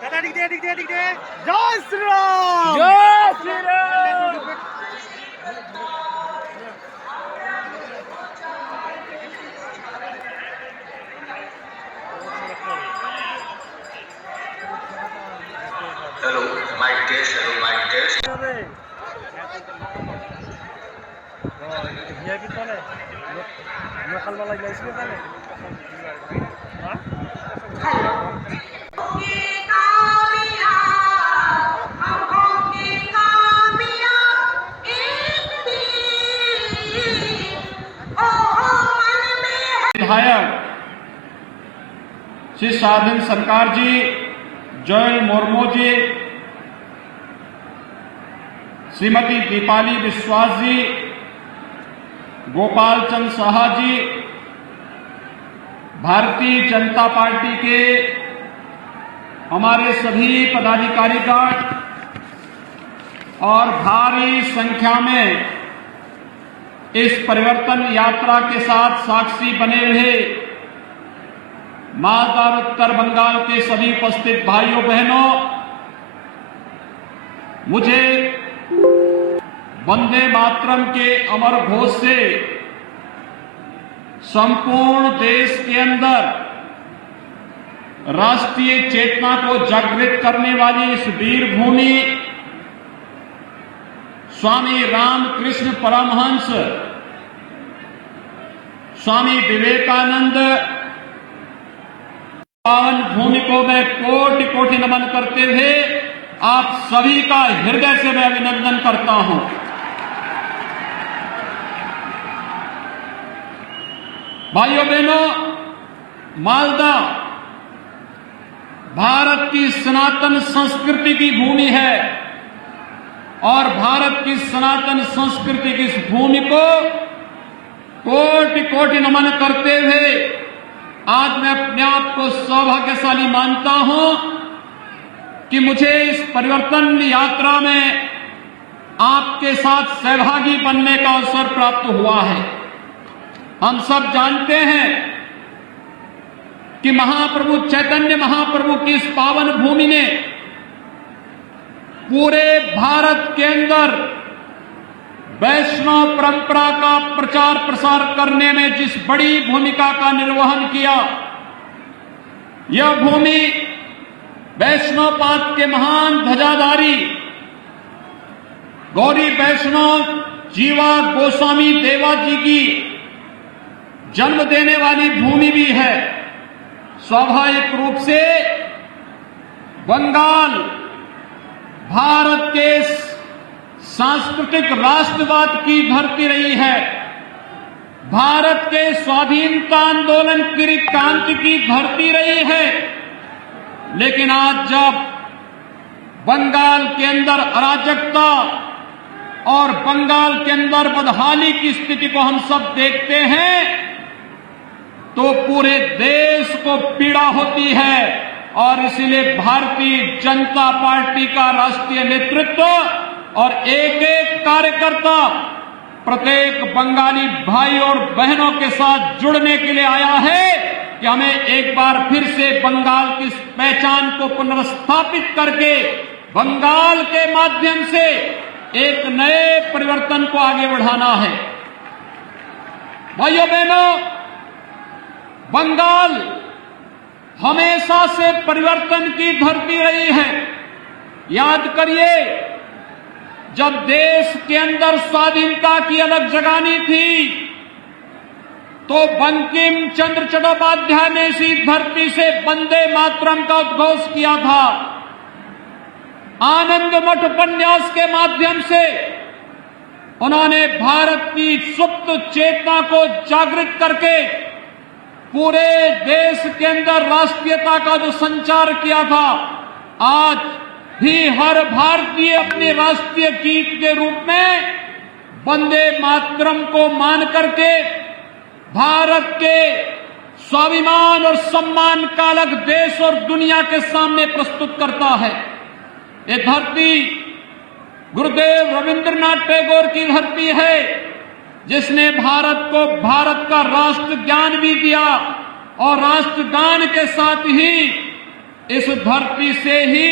दादा दिख दे जय श्री राम जय Shri Ram. Hello mic test, hello mic test. VIP তলে লোকাল বালা গেছিল তাহলে विधायक श्री साधन सरकार जी, जोयल मुर्मू जी, श्रीमती दीपाली विश्वास जी, गोपाल चंद साहा जी, भारतीय जनता पार्टी के हमारे सभी पदाधिकारीगण और भारी संख्या में इस परिवर्तन यात्रा के साथ साक्षी बने हुए मालदा और उत्तर बंगाल के सभी उपस्थित भाइयों बहनों, मुझे वंदे मातरम के अमर घोष से संपूर्ण देश के अंदर राष्ट्रीय चेतना को जागृत करने वाली इस वीर भूमि स्वामी रामकृष्ण परमहंस, स्वामी विवेकानंद पावन भूमि को मैं कोटि कोटि नमन करते हुए आप सभी का हृदय से मैं अभिनंदन करता हूं। भाइयों बहनों, मालदा भारत की सनातन संस्कृति की भूमि है और भारत की सनातन संस्कृति की इस भूमि को कोटि कोटि नमन करते हुए आज मैं अपने आप को सौभाग्यशाली मानता हूं कि मुझे इस परिवर्तन यात्रा में आपके साथ सहभागी बनने का अवसर प्राप्त हुआ है। हम सब जानते हैं कि महाप्रभु चैतन्य महाप्रभु की इस पावन भूमि ने पूरे भारत के अंदर वैष्णव परंपरा का प्रचार प्रसार करने में जिस बड़ी भूमिका का निर्वहन किया, यह भूमि वैष्णवपाद के महान ध्वजाधारी गौरी वैष्णव जीवा गोस्वामी देवा जी की जन्म देने वाली भूमि भी है। स्वाभाविक रूप से बंगाल भारत के सांस्कृतिक राष्ट्रवाद की धरती रही है, भारत के स्वाधीनता आंदोलन की क्रांति की धरती रही है। लेकिन आज जब बंगाल के अंदर अराजकता और बंगाल के अंदर बदहाली की स्थिति को हम सब देखते हैं तो पूरे देश को पीड़ा होती है और इसलिए भारतीय जनता पार्टी का राष्ट्रीय नेतृत्व और एक एक कार्यकर्ता प्रत्येक बंगाली भाई और बहनों के साथ जुड़ने के लिए आया है कि हमें एक बार फिर से बंगाल की पहचान को पुनर्स्थापित करके बंगाल के माध्यम से एक नए परिवर्तन को आगे बढ़ाना है। भाइयों बहनों, बंगाल हमेशा से परिवर्तन की धरती रही है। याद करिए, जब देश के अंदर स्वाधीनता की अलग जगानी थी तो बंकिम चंद्र चट्टोपाध्याय ने इसी धरती से वंदे मातरम का उद्घोष किया था। आनंद मठ उपन्यास के माध्यम से उन्होंने भारत की सुप्त चेतना को जागृत करके पूरे देश के अंदर राष्ट्रीयता का जो संचार किया था, आज भी हर भारतीय अपने राष्ट्रीय गीत के रूप में वंदे मातरम को मान करके भारत के स्वाभिमान और सम्मान का अलग देश और दुनिया के सामने प्रस्तुत करता है। ये धरती गुरुदेव रविंद्रनाथ टैगोर की धरती है। जिसने भारत को भारत का राष्ट्र ज्ञान भी दिया और राष्ट्रगान के साथ ही इस धरती से ही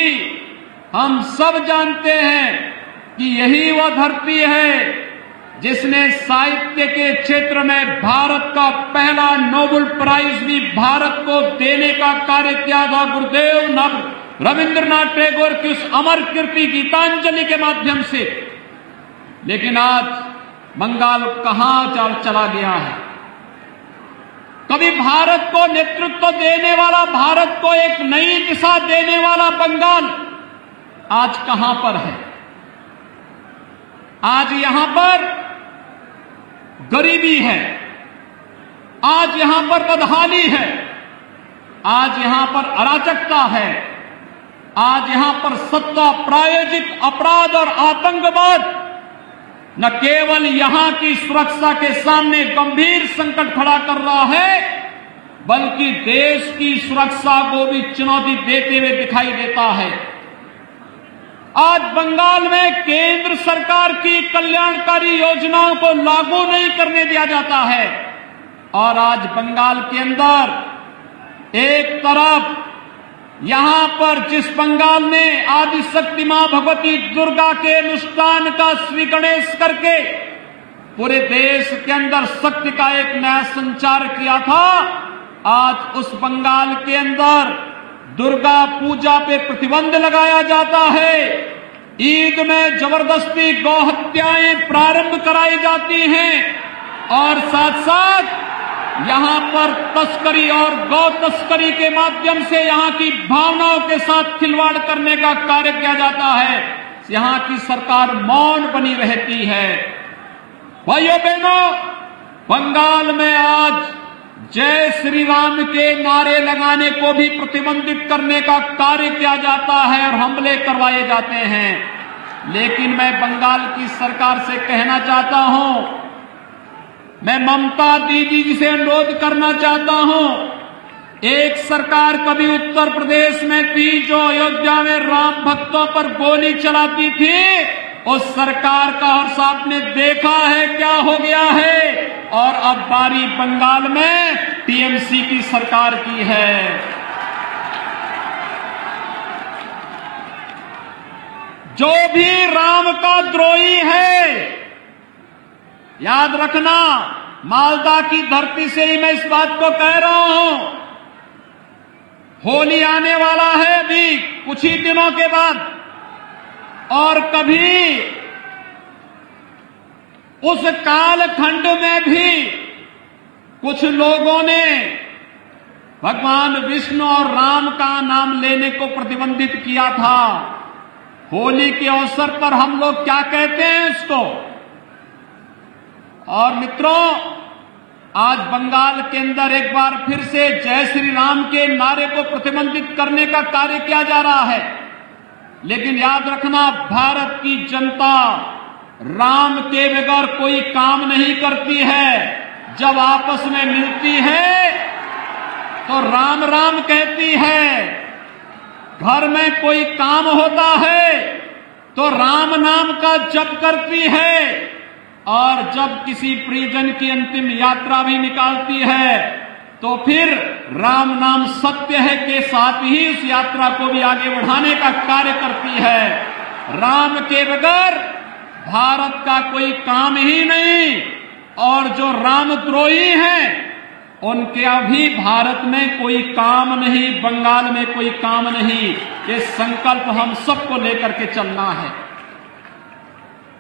हम सब जानते हैं कि यही वह धरती है जिसने साहित्य के क्षेत्र में भारत का पहला नोबेल प्राइज भी भारत को देने का कार्य किया था गुरुदेव रविंद्रनाथ टैगोर की उस अमर कीर्ति गीतांजलि के माध्यम से। लेकिन आज बंगाल कहां चला गया है? कभी भारत को नेतृत्व देने वाला, भारत को एक नई दिशा देने वाला बंगाल आज कहां पर है? आज यहां पर गरीबी है, आज यहां पर बदहाली है, आज यहां पर अराजकता है, आज यहां पर सत्ता प्रायोजित अपराध और आतंकवाद न केवल यहां की सुरक्षा के सामने गंभीर संकट खड़ा कर रहा है, बल्कि देश की सुरक्षा को भी चुनौती देते हुए दिखाई देता है। आज बंगाल में केंद्र सरकार की कल्याणकारी योजनाओं को लागू नहीं करने दिया जाता है और आज बंगाल के अंदर एक तरफ यहां पर जिस बंगाल ने आदिशक्ति मां भगवती दुर्गा के अनुष्ठान का श्री गणेश करके पूरे देश के अंदर शक्ति का एक नया संचार किया था, आज उस बंगाल के अंदर दुर्गा पूजा पे प्रतिबंध लगाया जाता है। ईद में जबरदस्ती गौ हत्याएं प्रारंभ कराई जाती हैं और साथ साथ यहां पर तस्करी और गौ तस्करी के माध्यम से यहां की भावनाओं के साथ खिलवाड़ करने का कार्य किया जाता है। यहां की सरकार मौन बनी रहती है। भाइयों बहनों, बंगाल में आज जय श्री राम के नारे लगाने को भी प्रतिबंधित करने का कार्य किया जाता है और हमले करवाए जाते हैं। लेकिन मैं बंगाल की सरकार से कहना चाहता हूं, मैं ममता दीदी जी से अनुरोध करना चाहता हूं, एक सरकार कभी उत्तर प्रदेश में थी जो अयोध्या में राम भक्तों पर गोली चलाती थी, उस सरकार का और साहब ने देखा है क्या हो गया है। और अब बारी बंगाल में टीएमसी की सरकार की है। जो भी राम का द्रोही है, याद रखना, मालदा की धरती से ही मैं इस बात को कह रहा हूं, होली आने वाला है अभी कुछ ही दिनों के बाद, और कभी उस कालखंड में भी कुछ लोगों ने भगवान विष्णु और राम का नाम लेने को प्रतिबंधित किया था। होली के अवसर पर हम लोग क्या कहते हैं इसको? और मित्रों, आज बंगाल के अंदर एक बार फिर से जय श्री राम के नारे को प्रतिबंधित करने का कार्य किया जा रहा है। लेकिन याद रखना, भारत की जनता राम के बगैर कोई काम नहीं करती है। जब आपस में मिलती है तो राम राम कहती है, घर में कोई काम होता है तो राम नाम का जप करती है, और जब किसी परिजन की अंतिम यात्रा भी निकालती है तो फिर राम नाम सत्य है के साथ ही उस यात्रा को भी आगे बढ़ाने का कार्य करती है। राम के बगैर भारत का कोई काम ही नहीं, और जो रामद्रोही हैं उनके अभी भारत में कोई काम नहीं, बंगाल में कोई काम नहीं। ये संकल्प हम सबको लेकर के चलना है।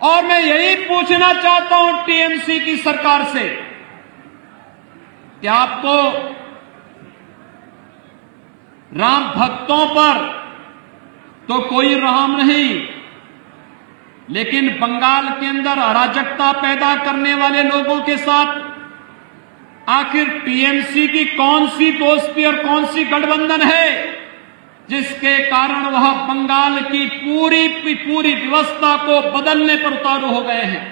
और मैं यही पूछना चाहता हूं टीएमसी की सरकार से कि आपको राम भक्तों पर तो कोई रहम नहीं, लेकिन बंगाल के अंदर अराजकता पैदा करने वाले लोगों के साथ आखिर टीएमसी की कौन सी दोस्ती और कौन सी गठबंधन है जिसके कारण वह बंगाल की पूरी व्यवस्था को बदलने पर उतारू हो गए हैं।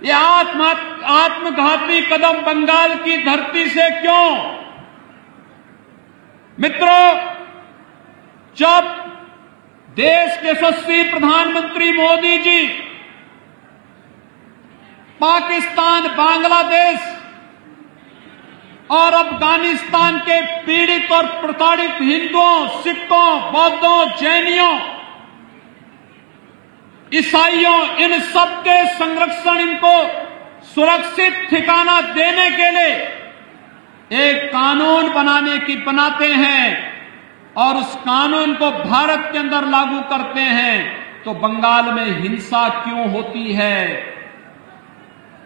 ये आत्मघाती कदम बंगाल की धरती से क्यों? मित्रों, जब देश के यशस्वी प्रधानमंत्री मोदी जी पाकिस्तान, बांग्लादेश और अफगानिस्तान के पीड़ित और प्रताड़ित हिंदुओं, सिखों, बौद्धों, जैनियों, ईसाइयों, इन सबके संरक्षण, इनको सुरक्षित ठिकाना देने के लिए एक कानून बनाते हैं और उस कानून को भारत के अंदर लागू करते हैं, तो बंगाल में हिंसा क्यों होती है?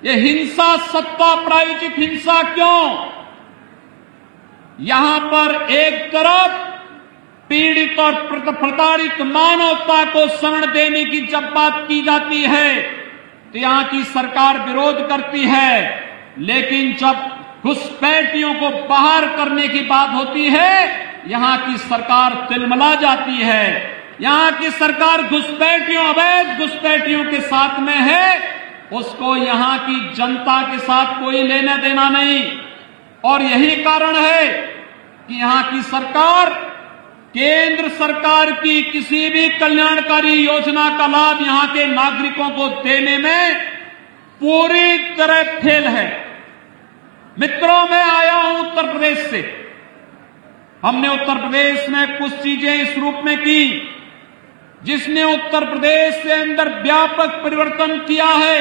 ये हिंसा, सत्ता प्रायोजित हिंसा क्यों? यहां पर एक तरफ पीड़ित और प्रताड़ित मानवता को शरण देने की जब बात की जाती है तो यहां की सरकार विरोध करती है, लेकिन जब घुसपैठियों को बाहर करने की बात होती है यहां की सरकार तिलमिला जाती है। यहां की सरकार घुसपैठियों, अवैध घुसपैठियों के साथ में है, उसको यहां की जनता के साथ कोई लेना देना नहीं। और यही कारण है कि यहां की सरकार केंद्र सरकार की किसी भी कल्याणकारी योजना का लाभ यहां के नागरिकों को देने में पूरी तरह फेल है। मित्रों, मैं आया हूं उत्तर प्रदेश से। हमने उत्तर प्रदेश में कुछ चीजें इस रूप में की जिसने उत्तर प्रदेश से अंदर व्यापक परिवर्तन किया है,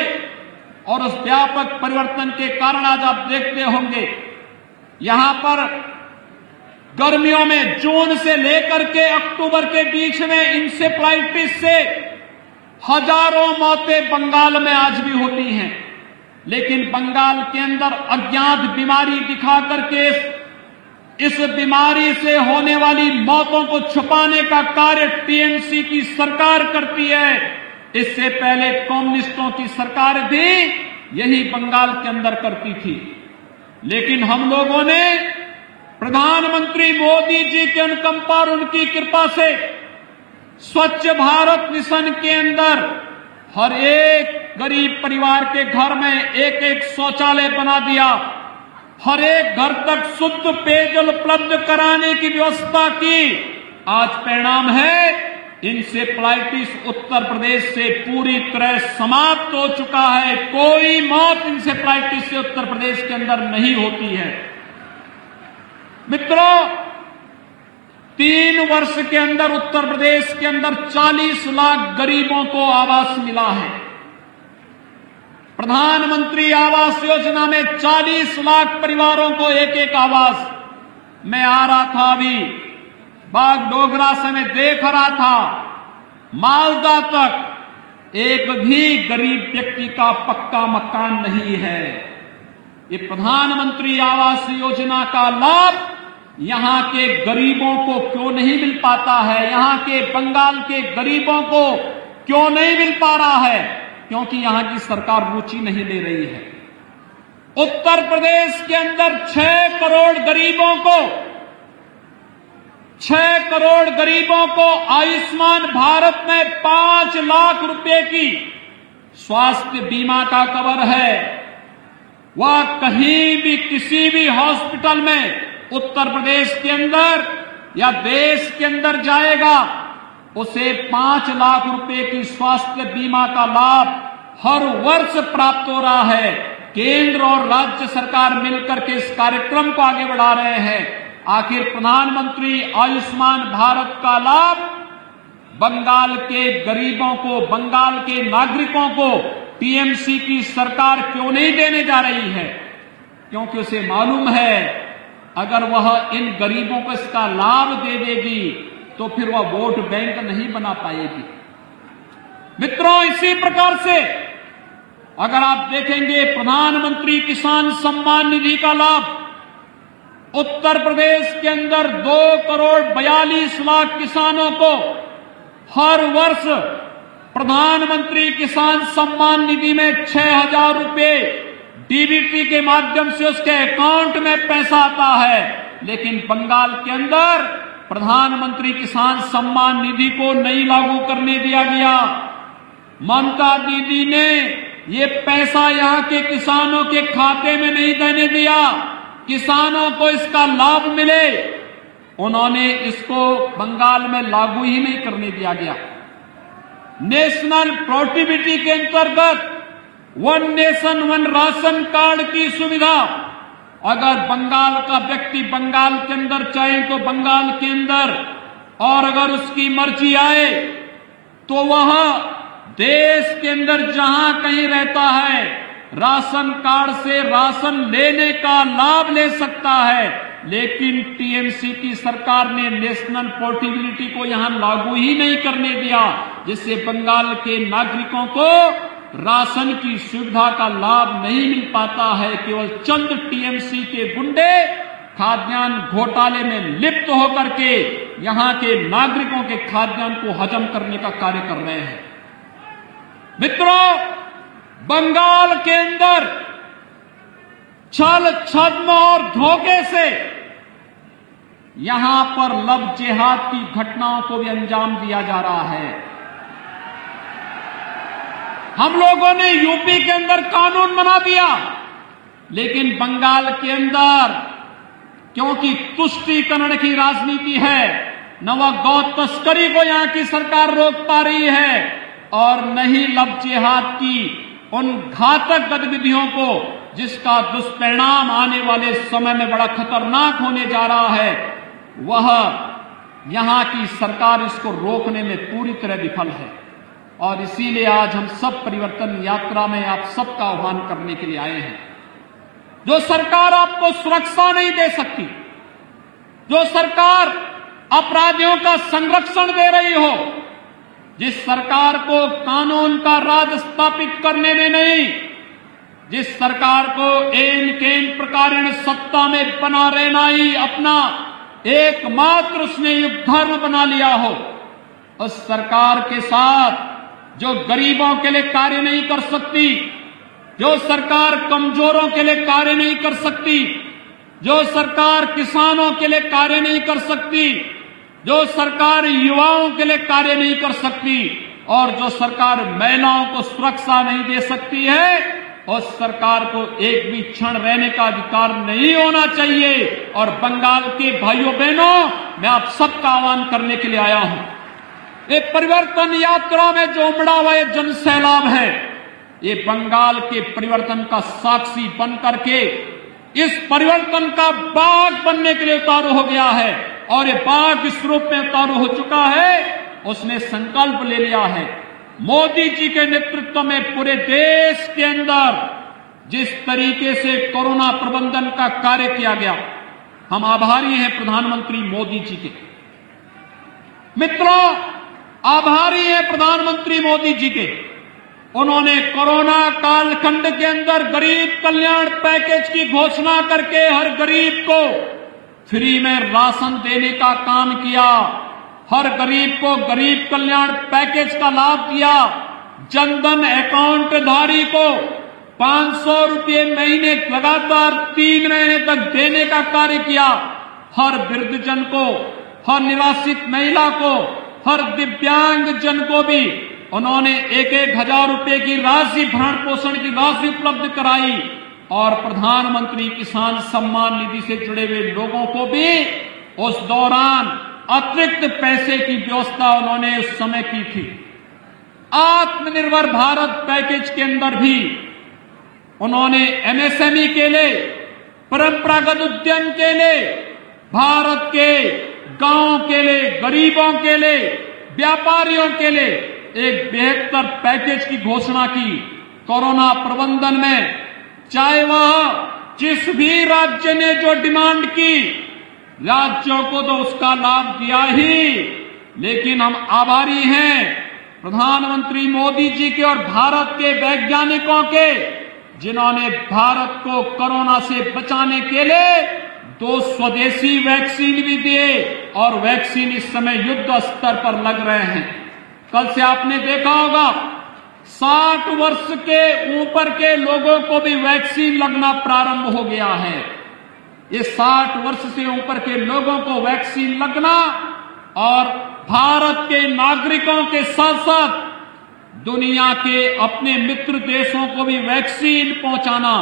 और उस व्यापक परिवर्तन के कारण आज आप देखते होंगे यहां पर गर्मियों में जून से लेकर के अक्टूबर के बीच में इंसेफ्लाइटिस से हजारों मौतें बंगाल में आज भी होती हैं, लेकिन बंगाल के अंदर अज्ञात बीमारी दिखा करके इस बीमारी से होने वाली मौतों को छुपाने का कार्य टीएमसी की सरकार करती है। इससे पहले कम्युनिस्टों की सरकार भी यही बंगाल के अंदर करती थी, लेकिन हम लोगों ने प्रधानमंत्री मोदी जी के अनुकंपा और उनकी कृपा से स्वच्छ भारत मिशन के अंदर हर एक गरीब परिवार के घर में एक एक शौचालय बना दिया, हर एक घर तक शुद्ध पेयजल उपलब्ध कराने की व्यवस्था की। आज परिणाम है इंसेफ्लाइटिस उत्तर प्रदेश से पूरी तरह समाप्त हो चुका है। कोई मौत इंसेफ्लाइटिस से उत्तर प्रदेश के अंदर नहीं होती है। मित्रों, 3 वर्ष के अंदर उत्तर प्रदेश के अंदर 40 लाख गरीबों को आवास मिला है। प्रधानमंत्री आवास योजना में 40 लाख परिवारों को एक एक आवास। मैं आ रहा था अभी बागडोगरा से, मैं देख रहा था मालदा तक एक भी गरीब व्यक्ति का पक्का मकान नहीं है। ये प्रधानमंत्री आवास योजना का लाभ यहां के गरीबों को क्यों नहीं मिल पाता है? यहां के बंगाल के गरीबों को क्यों नहीं मिल पा रहा है? क्योंकि यहां की सरकार रुचि नहीं ले रही है। उत्तर प्रदेश के अंदर 6 करोड़ गरीबों को आयुष्मान भारत में 5 लाख रुपए की स्वास्थ्य बीमा का कवर है। वह कहीं भी किसी भी हॉस्पिटल में उत्तर प्रदेश के अंदर या देश के अंदर जाएगा, उसे 5 लाख रुपए की स्वास्थ्य बीमा का लाभ हर वर्ष प्राप्त हो रहा है। केंद्र और राज्य सरकार मिलकर के इस कार्यक्रम को आगे बढ़ा रहे हैं। आखिर प्रधानमंत्री आयुष्मान भारत का लाभ बंगाल के गरीबों को, बंगाल के नागरिकों को टीएमसी की सरकार क्यों नहीं देने जा रही है? क्योंकि उसे मालूम है अगर वह इन गरीबों को इसका लाभ दे देगी तो फिर वह वोट बैंक नहीं बना पाएगी। मित्रों, इसी प्रकार से अगर आप देखेंगे प्रधानमंत्री किसान सम्मान निधि का लाभ उत्तर प्रदेश के अंदर 2 करोड़ 42 लाख किसानों को हर वर्ष प्रधानमंत्री किसान सम्मान निधि में 6,000 रुपए डीबीटी के माध्यम से उसके अकाउंट में पैसा आता है। लेकिन बंगाल के अंदर प्रधानमंत्री किसान सम्मान निधि को नहीं लागू करने दिया गया। ममता दीदी ने ये पैसा यहां के किसानों के खाते में नहीं देने दिया, किसानों को इसका लाभ मिले, उन्होंने इसको बंगाल में लागू ही नहीं करने दिया गया। नेशनल प्रोडक्टिविटी के अंतर्गत one nation one ration card की सुविधा, अगर बंगाल का व्यक्ति बंगाल के अंदर चाहे तो बंगाल के अंदर, और अगर उसकी मर्जी आए तो वह देश के अंदर जहां कहीं रहता है राशन कार्ड से राशन लेने का लाभ ले सकता है। लेकिन टीएमसी की सरकार ने नेशनल पोर्टेबिलिटी को यहां लागू ही नहीं करने दिया, जिससे बंगाल के नागरिकों को राशन की सुविधा का लाभ नहीं मिल पाता है। केवल चंद टीएमसी के गुंडे खाद्यान्न घोटाले में लिप्त होकर के यहां के नागरिकों के खाद्यान्न को हजम करने का कार्य कर रहे हैं। मित्रों, बंगाल के अंदर छल छद्म और धोखे से यहां पर लव जिहाद की घटनाओं को भी अंजाम दिया जा रहा है। हम लोगों ने यूपी के अंदर कानून बना दिया, लेकिन बंगाल के अंदर क्योंकि तुष्टीकरण की राजनीति है, न वह गौ तस्करी को यहां की सरकार रोक पा रही है और न ही लव जिहाद की उन घातक गतिविधियों को जिसका दुष्परिणाम आने वाले समय में बड़ा खतरनाक होने जा रहा है, वह यहां की सरकार इसको रोकने में पूरी तरह विफल है। और इसीलिए आज हम सब परिवर्तन यात्रा में आप सबका आह्वान करने के लिए आए हैं। जो सरकार आपको सुरक्षा नहीं दे सकती, जो सरकार अपराधियों का संरक्षण दे रही हो, जिस सरकार को कानून का राज स्थापित करने में नहीं, जिस सरकार को एन केन प्रकारेण सत्ता में बना रहना ही अपना एकमात्र उसने युग धर्म बना लिया हो, उस सरकार के साथ जो गरीबों के लिए कार्य नहीं कर सकती, जो सरकार कमजोरों के लिए कार्य नहीं कर सकती, जो सरकार किसानों के लिए कार्य नहीं कर सकती, जो सरकार युवाओं के लिए कार्य नहीं कर सकती और जो सरकार महिलाओं को सुरक्षा नहीं दे सकती है, उस सरकार को एक भी क्षण रहने का अधिकार नहीं होना चाहिए। और बंगाल के भाइयों बहनों, मैं आप सबका आह्वान करने के लिए आया हूं। ये परिवर्तन यात्रा में जो उमड़ा हुआ ये जन सैलाब है, ये बंगाल के परिवर्तन का साक्षी बन करके इस परिवर्तन का बाग बनने के लिए उतारू हो गया है। और ये बाग इस रूप में उतारू हो चुका है, उसने संकल्प ले लिया है। मोदी जी के नेतृत्व में पूरे देश के अंदर जिस तरीके से कोरोना प्रबंधन का कार्य किया गया, हम आभारी हैं प्रधानमंत्री मोदी जी के। मित्रों, आभारी हैं प्रधानमंत्री मोदी जी के। उन्होंने कोरोना कालखंड के अंदर गरीब कल्याण पैकेज की घोषणा करके हर गरीब को फ्री में राशन देने का काम किया, हर गरीब को गरीब कल्याण पैकेज का लाभ दिया, जनधन अकाउंट धारी को 500 रुपये महीने लगातार 3 महीने तक देने का कार्य किया, हर वृद्धजन को, हर निराश्रित महिला को, हर दिव्यांग जन को भी उन्होंने 1,000 रुपये की राशि, भरण पोषण की राशि उपलब्ध कराई। और प्रधानमंत्री किसान सम्मान निधि से जुड़े हुए लोगों को भी उस दौरान अतिरिक्त पैसे की व्यवस्था उन्होंने उस समय की थी। आत्मनिर्भर भारत पैकेज के अंदर भी उन्होंने एमएसएमई के लिए, परंपरागत उद्यम के लिए, भारत के गांव के लिए, गरीबों के लिए, व्यापारियों के लिए एक बेहतर पैकेज की घोषणा की। कोरोना प्रबंधन में चाहे वह जिस भी राज्य ने जो डिमांड की, राज्यों को तो उसका लाभ दिया ही, लेकिन हम आभारी हैं प्रधानमंत्री मोदी जी के और भारत के वैज्ञानिकों के, जिन्होंने भारत को कोरोना से बचाने के लिए 2 स्वदेशी वैक्सीन भी दिए और वैक्सीन इस समय युद्ध स्तर पर लग रहे हैं। कल से आपने देखा होगा 60 वर्ष के ऊपर के लोगों को भी वैक्सीन लगना प्रारंभ हो गया है। ये 60 वर्ष से ऊपर के लोगों को वैक्सीन लगना और भारत के नागरिकों के साथ साथ दुनिया के अपने मित्र देशों को भी वैक्सीन पहुंचाना,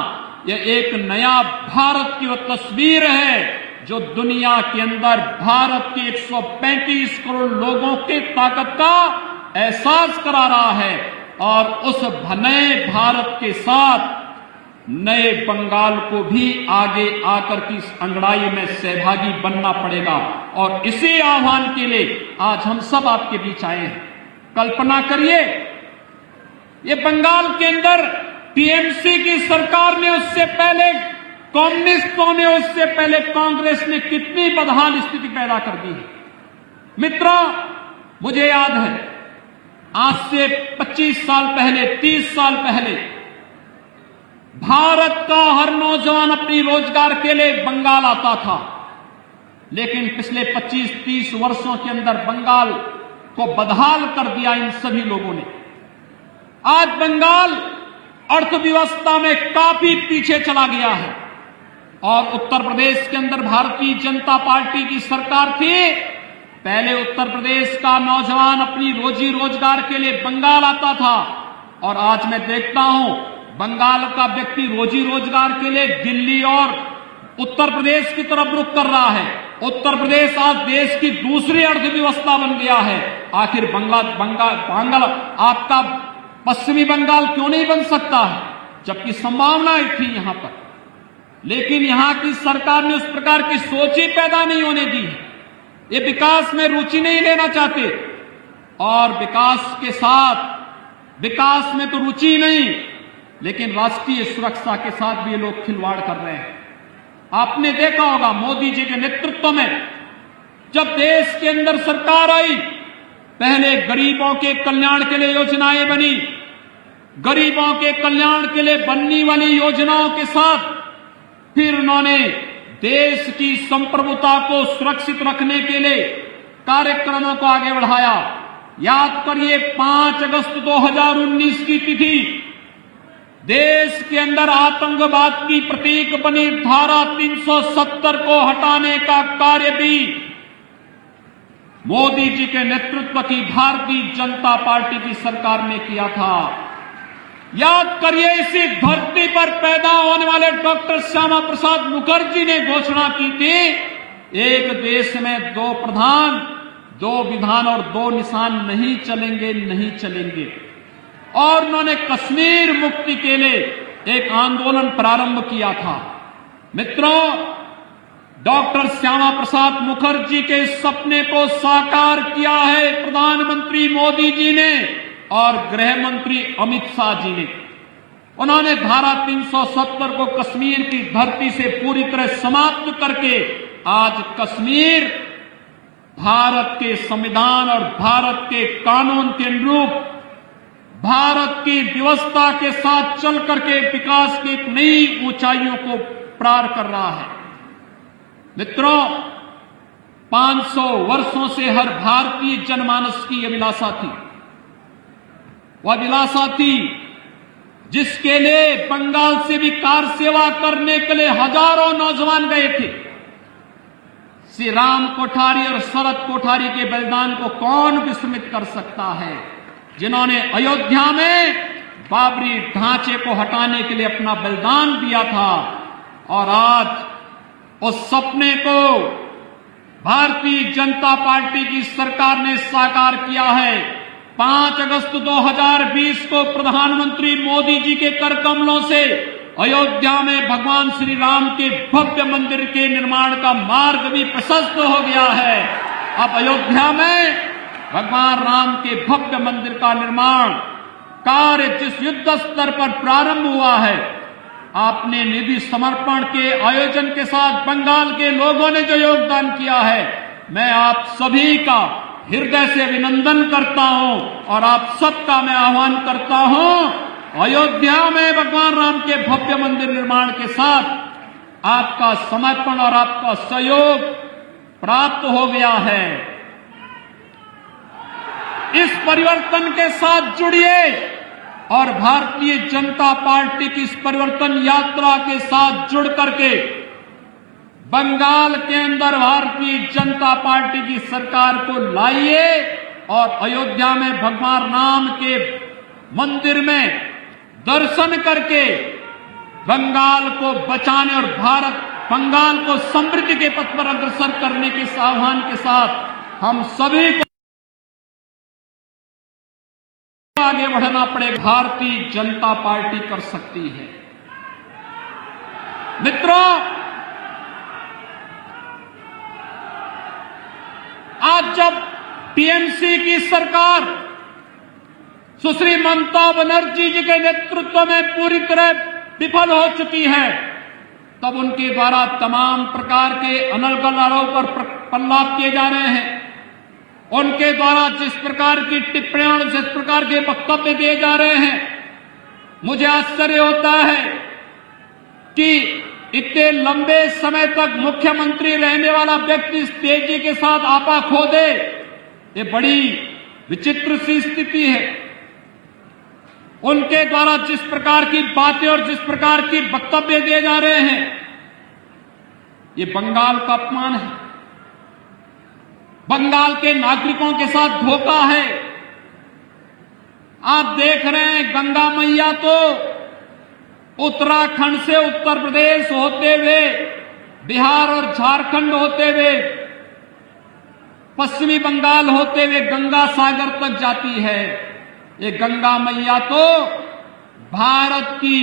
यह एक नया भारत की वो तस्वीर है जो दुनिया के अंदर भारत के 135 करोड़ लोगों की ताकत का एहसास करा रहा है। और उस नए भारत के साथ नए बंगाल को भी आगे आकर की इस अंगड़ाई में सहभागी बनना पड़ेगा। और इसी आह्वान के लिए आज हम सब आपके बीच आए हैं। कल्पना करिए, ये बंगाल के अंदर टीएमसी की सरकार ने, उससे पहले कम्युनिस्टों ने, उससे पहले कांग्रेस ने कितनी बदहाल स्थिति पैदा कर दी है। मित्रों, मुझे याद है आज से 25 साल पहले, 30 साल पहले भारत का हर नौजवान अपनी रोजगार के लिए बंगाल आता था। लेकिन पिछले 25-30 वर्षों के अंदर बंगाल को बदहाल कर दिया इन सभी लोगों ने। आज बंगाल अर्थव्यवस्था में काफी पीछे चला गया है। और उत्तर प्रदेश के अंदर भारतीय जनता पार्टी की सरकार थी। पहले उत्तर प्रदेश का नौजवान अपनी रोजी रोजगार के लिए बंगाल आता था, और आज मैं देखता हूं बंगाल का व्यक्ति रोजी रोजगार के लिए दिल्ली और उत्तर प्रदेश की तरफ रुख कर रहा है। उत्तर प्रदेश आज देश की दूसरी अर्थव्यवस्था बन गया है। आखिर बंगाल आपका पश्चिमी बंगाल क्यों नहीं बन सकता है, जबकि संभावनाएं थी यहां पर। लेकिन यहां की सरकार ने उस प्रकार की सोच ही पैदा नहीं होने दी है। ये विकास में रुचि नहीं लेना चाहते, और विकास के साथ, विकास में तो रुचि नहीं, लेकिन राष्ट्रीय सुरक्षा के साथ भी ये लोग खिलवाड़ कर रहे हैं। आपने देखा होगा मोदी जी के नेतृत्व में जब देश के अंदर सरकार आई, पहले गरीबों के कल्याण के लिए योजनाएं बनी। गरीबों के कल्याण के लिए बनने वाली योजनाओं के साथ फिर उन्होंने देश की संप्रभुता को सुरक्षित रखने के लिए कार्यक्रमों को आगे बढ़ाया। याद करिए 5 अगस्त 2019 की तिथि, देश के अंदर आतंकवाद की प्रतीक बनी धारा 370 को हटाने का कार्य भी मोदी जी के नेतृत्व की भारतीय जनता पार्टी की सरकार ने किया था। याद करिए, इसी धरती पर पैदा होने वाले डॉक्टर श्यामा प्रसाद मुखर्जी ने घोषणा की थी, एक देश में 2 प्रधान, 2 विधान और 2 निशान नहीं चलेंगे, नहीं चलेंगे। और उन्होंने कश्मीर मुक्ति के लिए एक आंदोलन प्रारंभ किया था। मित्रों, डॉक्टर श्यामा प्रसाद मुखर्जी के इस सपने को साकार किया है प्रधानमंत्री मोदी जी ने और गृह मंत्री अमित शाह जी ने। उन्होंने धारा 370 को कश्मीर की धरती से पूरी तरह समाप्त करके आज कश्मीर भारत के संविधान और भारत के कानून के अनुरूप भारत की व्यवस्था के साथ चल करके विकास की एक नई ऊंचाइयों को पार कर रहा है। मित्रों, 500 वर्षों से हर भारतीय जनमानस की अभिलाषा थी। वह अभिलाषा थी जिसके लिए बंगाल से भी कार सेवा करने के लिए हजारों नौजवान गए थे। श्री राम कोठारी और शरद कोठारी के बलिदान को कौन विस्मृत कर सकता है, जिन्होंने अयोध्या में बाबरी ढांचे को हटाने के लिए अपना बलिदान दिया था। और आज उस सपने को भारतीय जनता पार्टी की सरकार ने साकार किया है। 5 अगस्त 2020 को प्रधानमंत्री मोदी जी के कर कमलों से अयोध्या में भगवान श्री राम के भव्य मंदिर के निर्माण का मार्ग भी प्रशस्त हो गया है। अब अयोध्या में भगवान राम के भव्य मंदिर का निर्माण कार्य जिस युद्ध स्तर पर प्रारंभ हुआ है, आपने निधि समर्पण के आयोजन के साथ बंगाल के लोगों ने जो योगदान किया है, मैं आप सभी का हृदय से अभिनंदन करता हूं और आप सबका मैं आह्वान करता हूं, अयोध्या में भगवान राम के भव्य मंदिर निर्माण के साथ आपका समर्पण और आपका सहयोग प्राप्त हो गया है। इस परिवर्तन के साथ जुड़िए और भारतीय जनता पार्टी की इस परिवर्तन यात्रा के साथ जुड़ करके बंगाल के अंदर भारतीय जनता पार्टी की सरकार को लाइए और अयोध्या में भगवान राम के मंदिर में दर्शन करके बंगाल को बचाने और बंगाल को समृद्धि के पथ पर अग्रसर करने के आह्वान के साथ हम सभी को आगे आगे बढ़ना पड़े, भारतीय जनता पार्टी कर सकती है। मित्रों, आज जब टीएमसी की सरकार सुश्री ममता बनर्जी जी के नेतृत्व में पूरी तरह विफल हो चुकी है, तब उनके द्वारा तमाम प्रकार के अनर्गल आरोप पर प्रलाप किए जा रहे हैं। उनके द्वारा जिस प्रकार की टिप्पणियां और जिस प्रकार के वक्तव्य दिए जा रहे हैं, मुझे आश्चर्य होता है कि इतने लंबे समय तक मुख्यमंत्री रहने वाला व्यक्ति इस तेजी के साथ आपा खो दे, ये बड़ी विचित्र सी स्थिति है। उनके द्वारा जिस प्रकार की बातें और जिस प्रकार की वक्तव्य दिए जा रहे हैं, ये बंगाल का अपमान है, बंगाल के नागरिकों के साथ धोखा है। आप देख रहे हैं, गंगा मैया तो उत्तराखंड से उत्तर प्रदेश होते हुए, बिहार और झारखंड होते हुए, पश्चिमी बंगाल होते हुए गंगा सागर तक जाती है। ये गंगा मैया तो भारत की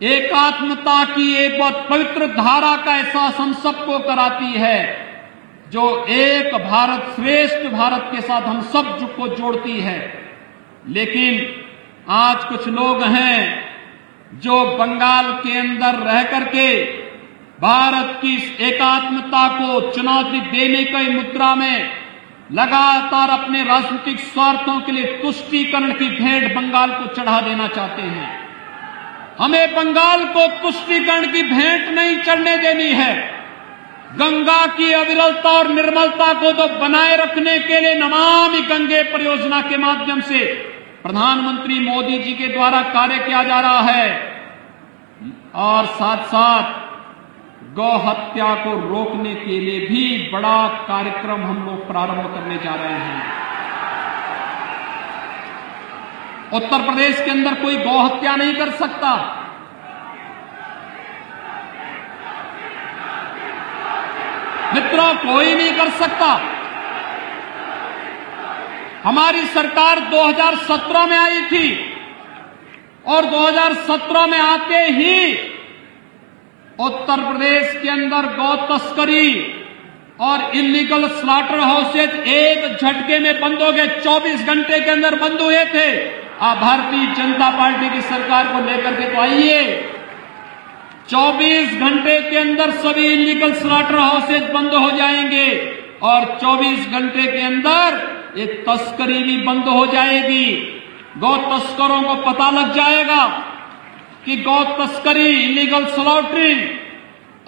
एकात्मता की एक बहुत पवित्र धारा का एहसास हम सबको कराती है, जो एक भारत श्रेष्ठ भारत के साथ हम सब को जोड़ती है। लेकिन आज कुछ लोग हैं जो बंगाल के अंदर रह करके भारत की इस एकात्मता को चुनौती देने की मुद्रा में लगातार अपने राजनीतिक स्वार्थों के लिए तुष्टीकरण की भेंट बंगाल को चढ़ा देना चाहते हैं। हमें बंगाल को तुष्टीकरण की भेंट नहीं चढ़ने देनी है। गंगा की अविरलता और निर्मलता को तो बनाए रखने के लिए नमामि गंगे परियोजना के माध्यम से प्रधानमंत्री मोदी जी के द्वारा कार्य किया जा रहा है, और साथ साथ गौ हत्या को रोकने के लिए भी बड़ा कार्यक्रम हम लोग प्रारंभ करने जा रहे हैं। उत्तर प्रदेश के अंदर कोई गौ हत्या नहीं कर सकता। मित्रों, कोई नहीं कर सकता। हमारी सरकार 2017 में आई थी और 2017 में आते ही उत्तर प्रदेश के अंदर गौ तस्करी और इलीगल स्लॉटर हाउसेज एक झटके में बंद हो गए। 24 घंटे के अंदर बंद हुए थे। आप भारतीय जनता पार्टी की सरकार को लेकर के तो आइए, 24 घंटे के अंदर सभी इलीगल स्लॉटर हाउसेज बंद हो जाएंगे और 24 घंटे के अंदर ये तस्करी भी बंद हो जाएगी। गौ तस्करों को पता लग जाएगा कि गौ तस्करी, इलीगल स्लॉटरिंग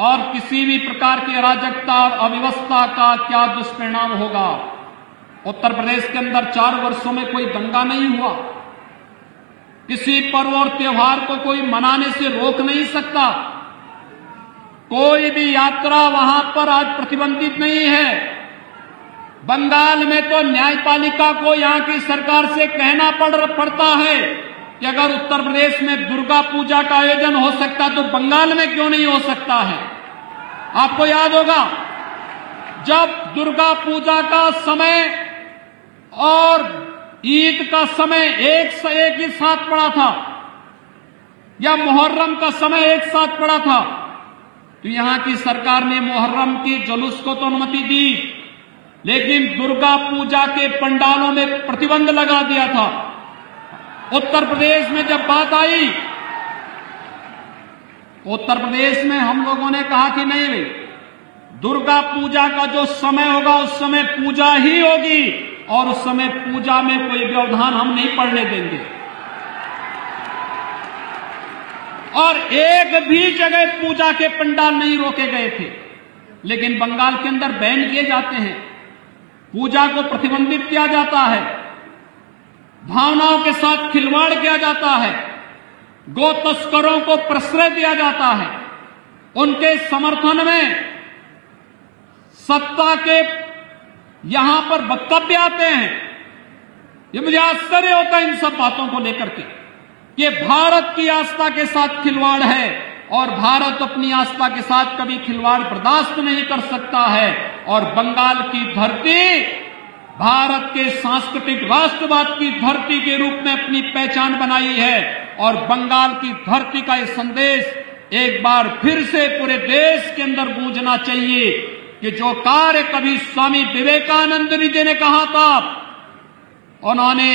और किसी भी प्रकार की अराजकता और अव्यवस्था का क्या दुष्परिणाम होगा। उत्तर प्रदेश के अंदर 4 वर्षों में कोई दंगा नहीं हुआ। किसी पर्व और त्योहार को कोई मनाने से रोक नहीं सकता। कोई भी यात्रा वहां पर आज प्रतिबंधित नहीं है। बंगाल में तो न्यायपालिका को यहां की सरकार से कहना पड़ता है कि अगर उत्तर प्रदेश में दुर्गा पूजा का आयोजन हो सकता तो बंगाल में क्यों नहीं हो सकता है। आपको याद होगा, जब दुर्गा पूजा का समय और ईद का समय एक ही साथ पड़ा था या मुहर्रम का समय एक साथ पड़ा था, तो यहां की सरकार ने मुहर्रम के जुलूस को तो अनुमति दी, लेकिन दुर्गा पूजा के पंडालों में प्रतिबंध लगा दिया था। उत्तर प्रदेश में जब बात आई, उत्तर प्रदेश में हम लोगों ने कहा कि नहीं भाई, दुर्गा पूजा का जो समय होगा उस समय पूजा ही होगी और उस समय पूजा में कोई व्यवधान हम नहीं पड़ने देंगे। और एक भी जगह पूजा के पंडाल नहीं रोके गए थे। लेकिन बंगाल के अंदर बैन किए जाते हैं, पूजा को प्रतिबंधित किया जाता है, भावनाओं के साथ खिलवाड़ किया जाता है, गो तस्करों को प्रश्रय दिया जाता है, उनके समर्थन में सत्ता के यहां पर वक्तव्य आते हैं। ये मुझे आश्चर्य होता है इन सब बातों को लेकर के। ये भारत की आस्था के साथ खिलवाड़ है और भारत अपनी आस्था के साथ कभी खिलवाड़ बर्दाश्त नहीं कर सकता है। और बंगाल की धरती भारत के सांस्कृतिक राष्ट्रवाद की धरती के रूप में अपनी पहचान बनाई है और बंगाल की धरती का यह संदेश एक बार फिर से पूरे देश के अंदर गूंजना चाहिए कि जो कार्य कभी स्वामी विवेकानंद जी ने कहा था, उन्होंने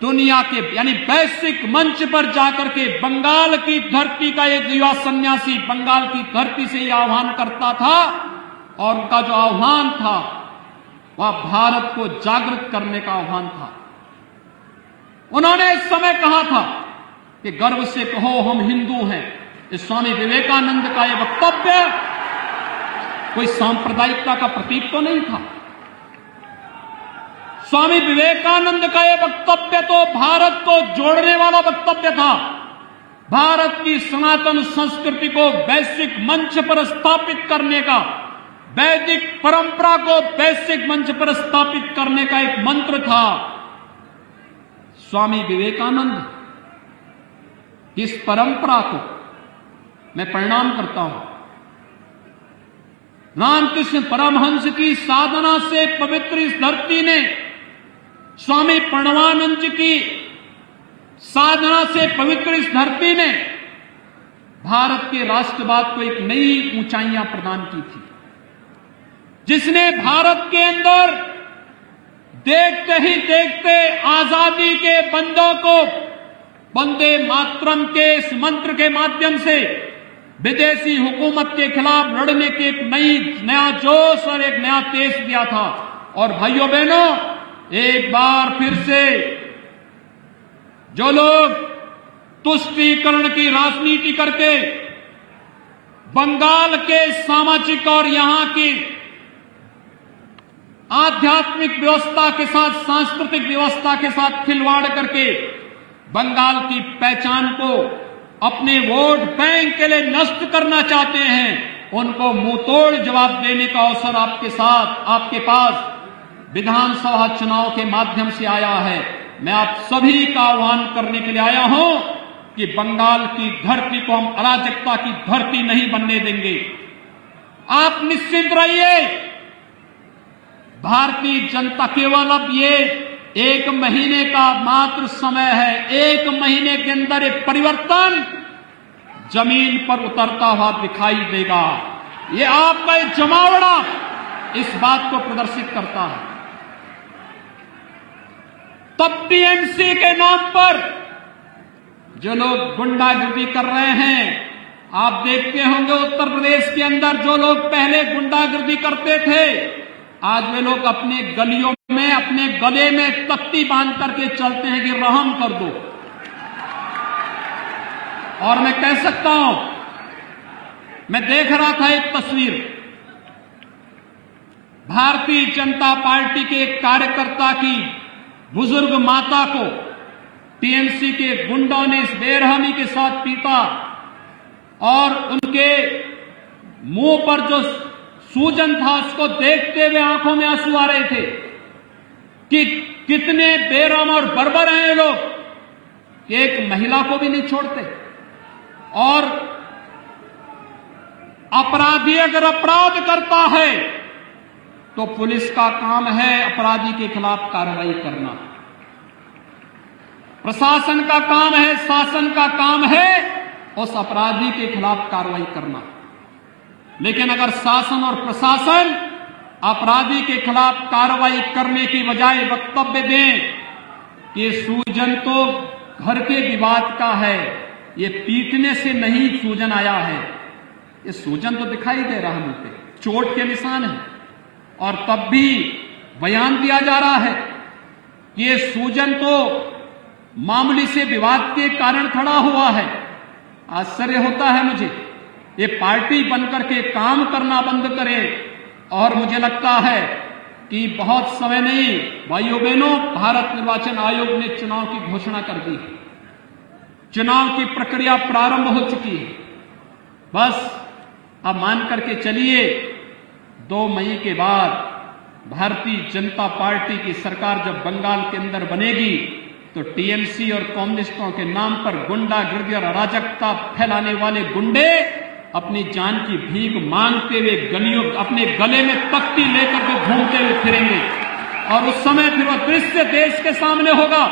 दुनिया के यानी वैश्विक मंच पर जाकर के बंगाल की धरती का एक युवा सन्यासी बंगाल की धरती से यह आह्वान करता था और उनका जो आह्वान था वह भारत को जागृत करने का आह्वान था। उन्होंने इस समय कहा था कि गर्व से कहो हम हिंदू हैं। इस स्वामी विवेकानंद का यह वक्तव्य कोई सांप्रदायिकता का प्रतीक तो नहीं था। स्वामी विवेकानंद का यह वक्तव्य तो भारत को जोड़ने वाला वक्तव्य था। भारत की सनातन संस्कृति को वैश्विक मंच पर स्थापित करने का, वैदिक परंपरा को वैश्विक मंच पर स्थापित करने का एक मंत्र था। स्वामी विवेकानंद की इस परंपरा को मैं प्रणाम करता हूं। रामकृष्ण परमहंस की साधना से पवित्र इस धरती ने, स्वामी प्रणवानंद जी की साधना से पवित्र इस धरती ने भारत के राष्ट्रवाद को एक नई ऊंचाइयां प्रदान की थी, जिसने भारत के अंदर देखते ही देखते आजादी के बंदों को वंदे मातरम के इस मंत्र के माध्यम से विदेशी हुकूमत के खिलाफ लड़ने की एक नया जोश और एक नया तेज दिया था। और भाइयों बहनों, एक बार फिर से जो लोग तुष्टीकरण की राजनीति करके बंगाल के सामाजिक और यहां की आध्यात्मिक व्यवस्था के साथ, सांस्कृतिक व्यवस्था के साथ खिलवाड़ करके बंगाल की पहचान को अपने वोट बैंक के लिए नष्ट करना चाहते हैं, उनको मुंहतोड़ जवाब देने का अवसर आपके पास विधानसभा चुनाव के माध्यम से आया है। मैं आप सभी का आह्वान करने के लिए आया हूं कि बंगाल की धरती को हम अराजकता की धरती नहीं बनने देंगे। आप निश्चिंत रहिए, भारतीय जनता केवल अब ये 1 महीने का मात्र समय है। 1 महीने के अंदर एक परिवर्तन जमीन पर उतरता हुआ दिखाई देगा। ये आपका एक जमावड़ा इस बात को प्रदर्शित करता है। तब टीएमसी के नाम पर जो लोग गुंडागर्दी कर रहे हैं, आप देखते होंगे उत्तर प्रदेश के अंदर जो लोग पहले गुंडागर्दी करते थे, आज वे लोग अपने गलियों में अपने गले में तख्ती बांध करके चलते हैं कि रहम कर दो। और मैं कह सकता हूं, मैं देख रहा था एक तस्वीर, भारतीय जनता पार्टी के एक कार्यकर्ता की बुजुर्ग माता को टीएमसी के गुंडों ने इस बेरहमी के साथ पीटा और उनके मुंह पर जो सूजन था उसको देखते हुए आंखों में आंसू आ रहे थे कि कितने बेरहम और बर्बर हैं ये लोग, एक महिला को भी नहीं छोड़ते। और अपराधी अगर अपराध करता है तो पुलिस का काम है अपराधी के खिलाफ कार्रवाई करना, प्रशासन का काम है, शासन का काम है उस अपराधी के खिलाफ कार्रवाई करना। लेकिन अगर शासन और प्रशासन अपराधी के खिलाफ कार्रवाई करने की बजाय वक्तव्य दें कि ये सूजन तो घर के विवाद का है, ये पीटने से नहीं सूजन आया है, ये सूजन तो दिखाई दे रहा है मुंह पे, चोट के निशान है, और तब भी बयान दिया जा रहा है कि ये सूजन तो मामूली से विवाद के कारण खड़ा हुआ है। आश्चर्य होता है मुझे, ये पार्टी बनकर के काम करना बंद करे। और मुझे लगता है कि बहुत समय नहीं, भाइयों बहनों, भारत निर्वाचन आयोग ने चुनाव की घोषणा कर दी है, चुनाव की प्रक्रिया प्रारंभ हो चुकी है। बस अब मान करके चलिए 2 मई के बाद भारतीय जनता पार्टी की सरकार जब बंगाल के अंदर बनेगी तो टीएमसी और कम्युनिस्टों के नाम पर गुंडागर्दी और अराजकता फैलाने वाले गुंडे अपनी जान की भीख मांगते हुए गलियों, अपने गले में तख्ती लेकर के घूमते हुए फिरेंगे। और उस समय फिर वह दृश्य देश के सामने होगा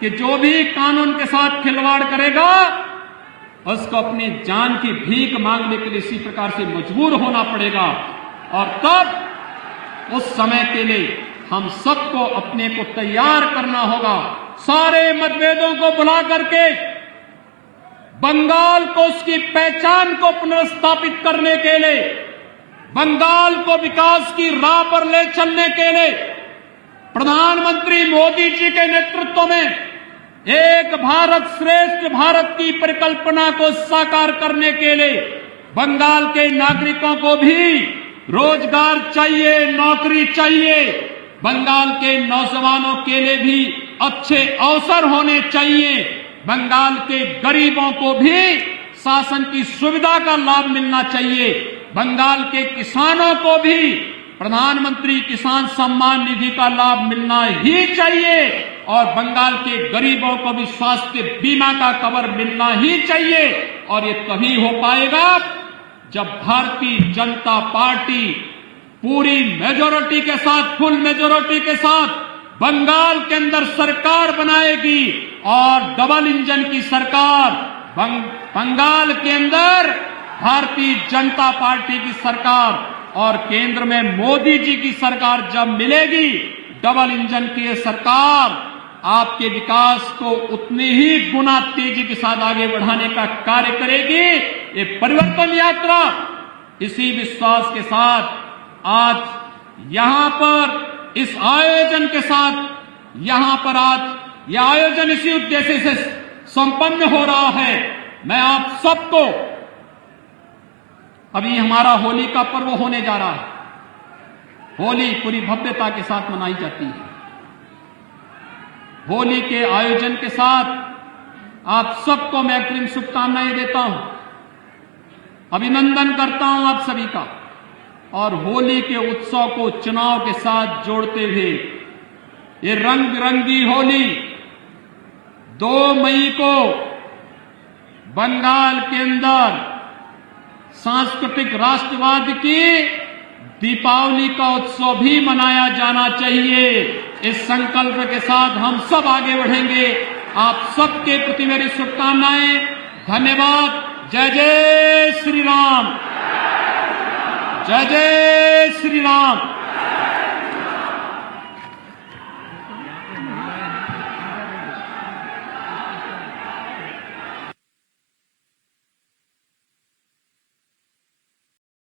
कि जो भी कानून के साथ खिलवाड़ करेगा उसको अपनी जान की भीख मांगने के लिए इसी प्रकार से मजबूर होना पड़ेगा। और तब उस समय के लिए हम सबको अपने को तैयार करना होगा। सारे मतभेदों को भुला करके बंगाल को उसकी पहचान को पुनर्स्थापित करने के लिए, बंगाल को विकास की राह पर ले चलने के लिए प्रधानमंत्री मोदी जी के नेतृत्व में एक भारत श्रेष्ठ भारत की परिकल्पना को साकार करने के लिए बंगाल के नागरिकों को भी रोजगार चाहिए, नौकरी चाहिए। बंगाल के नौजवानों के लिए भी अच्छे अवसर होने चाहिए। बंगाल के गरीबों को भी शासन की सुविधा का लाभ मिलना चाहिए। बंगाल के किसानों को भी प्रधानमंत्री किसान सम्मान निधि का लाभ मिलना ही चाहिए और बंगाल के गरीबों को भी स्वास्थ्य बीमा का कवर मिलना ही चाहिए। और ये तभी हो पाएगा जब भारतीय जनता पार्टी पूरी मेजोरिटी के साथ, फुल मेजोरिटी के साथ बंगाल के अंदर सरकार बनाएगी और डबल इंजन की सरकार बंगाल के अंदर भारतीय जनता पार्टी की सरकार और केंद्र में मोदी जी की सरकार जब मिलेगी, डबल इंजन की ये सरकार आपके विकास को उतनी ही गुना तेजी के साथ आगे बढ़ाने का कार्य करेगी। ये परिवर्तन यात्रा इसी विश्वास के साथ आज यहां पर इस आयोजन के साथ यहां पर आज यह आयोजन इसी उद्देश्य से संपन्न हो रहा है। मैं आप सबको, अभी हमारा होली का पर्व होने जा रहा है। होली पूरी भव्यता के साथ मनाई जाती है। होली के आयोजन के साथ आप सबको मैं अग्रिम शुभकामनाएं देता हूं, अभिनंदन करता हूं आप सभी का। और होली के उत्सव को चुनाव के साथ जोड़ते हुए ये रंग बिरंगी होली 2 मई को बंगाल के अंदर सांस्कृतिक राष्ट्रवाद की दीपावली का उत्सव भी मनाया जाना चाहिए। इस संकल्प के साथ हम सब आगे बढ़ेंगे। आप सबके प्रति मेरी शुभकामनाएं। धन्यवाद। जय जय श्री राम, जय जय श्री राम।